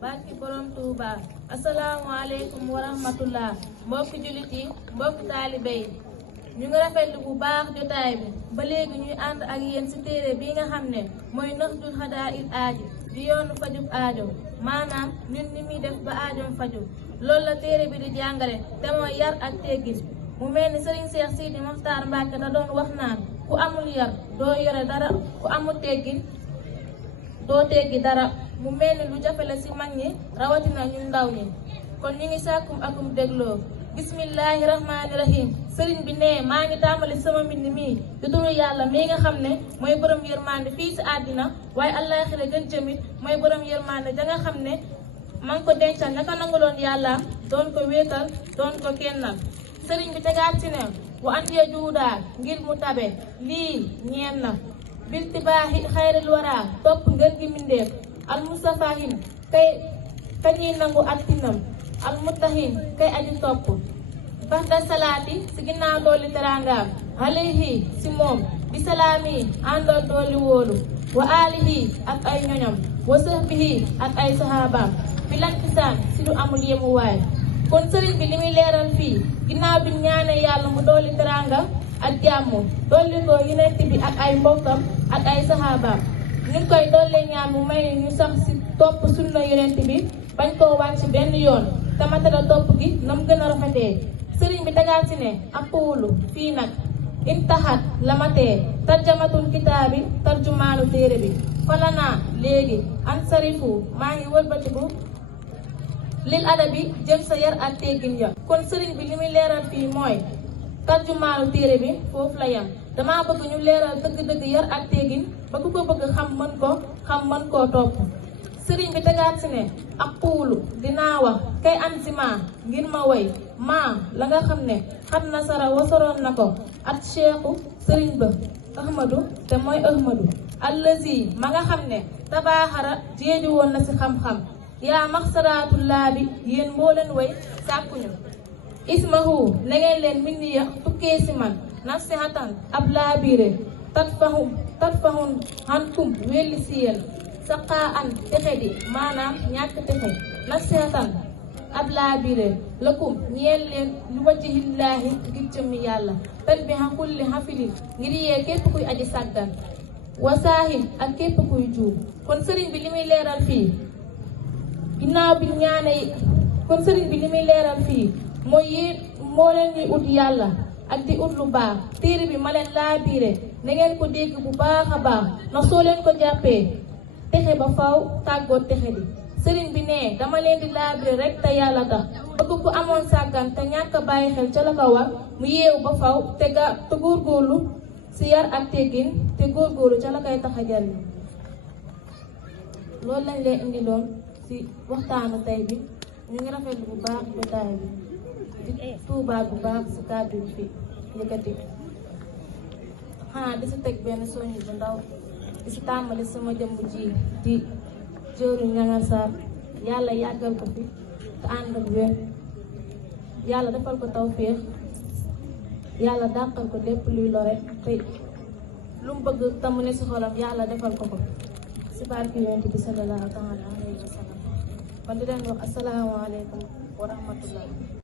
barki borom Touba. Asalaamaaleykum wa rahmatullah. Mbokki jullit yi, mbokki taalibe yi, ñu ngi rafetlu bu baax jotaay bi. Ba léegi ñuy ànd ak yéen ci téere bi nga xam ne mooy Nahjul Qadaa'il Aaji di yoonu fajub aajo, maanaam ñun ni muy def ba aajoom faju. Loolu la téere bi di jàngale te mooy yar ak teggin. Mu mel ni Serigne Cheikh Sidi Mokhtar Mbacke da doon wax naan ku amul yar doo yore dara, ku amul teggin doo teggi dara. Mu mel ni lu jafe la ci mag ñi rawatina ñu ndaw ñi. Kon ñu ngi sàkkum akum dégloo. Bismillahi rahmaani rahim. Sëriñ bi ne maa ngi tàmbali sama mbind mii di turu yàlla mii nga xam ne mooy borom yërmande fii ci àddina waaye àllaaxira gën jëmit mooy borom yërmande ja nga xam ne maa ngi ko dencal naka nanguloon yàllaam doon ko wéetal doon ko kennal. Sëriñ bi tegaat ci ne wa an ya juudaa ngir mu tabe lii ñeen na biltibaahi xayril waraa topp ngeen gi mindeef al mustafahim kay kañuy nangu ak tinam al muttahim kay aji topp baxda salaati si ginnaaw dooli teraangaam alayhi si moom bi salaami àndool dooli wóolu wa alihi ak ay ñoñam wa sahbihi ak ay sahabaam bi lantisaan si du amul yemuwaay. Kon sëriñ bi li muy leeral fii ginnaaw bi ñaanee yàlla mu dooli teraanga ak jàmm dolli ko yonent bi ak ay mbokkam ak ay sahabaam. ñu ngi koy dolli ñaan mu may ñu sax si topp sunna yonent bi bañ koo wàcc benn yoon te matala topp gi na mu gën a rafetee. Sëriñ bi tegaat si ne aqulu fii nag intahat la matee tarjamatul kitaabi tarjumaanu téere bi falanaa léegi an sarifu maa ngi wëlbatiku lil adabi jëm sa yar ak teggin ya. Kon sëriñ bi li muy leeral fii mooy tarjumaanu téere bi foofu la yam. Dama bëgg ñu leeral dëgg-dëgg yar ak teggin ba ku ko bëgg xam mën koo topp. Sëriñ bi tegaat si ne aqulu dinaa wax kay anzima ngir ma woy maa la nga xam ne xam na sara wasoroon na ko at cheikhu sëriñ ba ahmadu te mooy ahmadu allazi ma nga xam ne tabaaxara jéeju woon na si xam-xam yaa maxsaraatullaa bi yéen moo leen woy sàkkuñu ismahu na ngeen leen mindi ya tukkee si man nasihatan ab laabiire tatfahun hankum welli si yéen saqaa an texe di maanaam ñàkk texe nasihatan ab laabiire lakum ñeel leen lu wajhillaahi ngir jëmmi yàlla tan bi ha kulli hafilin ngir yee képp kuy aji sàggan wasaahin ak képp kuy juum. Kon sëriñ bi li muy leeral fii ginnaaw bi kon sëriñ bi li muy leeral fii mooy yéen moo leen ñuy ut yàlla ak di ut lu baax. téere bi ma leen laabiire na ngeen ko dégg bu baax a baax ndax soo leen ko jàppee texe ba faw tàggoot texe di. Sëriñ bi ne dama leen di laabire rek te yàlla tax bëgg ku amoon sàggan te ñàkk a bàyyi xel ca la ko war mu yeewu ba faw te góorgóorlu si yar ak teggin te góorgóorlu ca la koy tax a jariñ. Loolu lañ leen indi loon si waxtaanu tey bi. ñu ngi rafetlu bu baax jotaay bi di tuubaat bu baax si kàddu bi fi yëkkati. Di si teg benn soññ bu ndaw di si tàmbali sama jëmb ji di jëwri Ñanga Sarr yàlla yàggal ko fi te ànd ak wér, yàlla defal ko tawféex, yàlla dàqal ko lépp luy lore te lu mu bëgg tamu ne si xolam yàlla defal ko ko si barki yonent bi sallallahu taala alayhi wa sallam. Kon di leen wax asalaamaaleykum wa rahmatullah.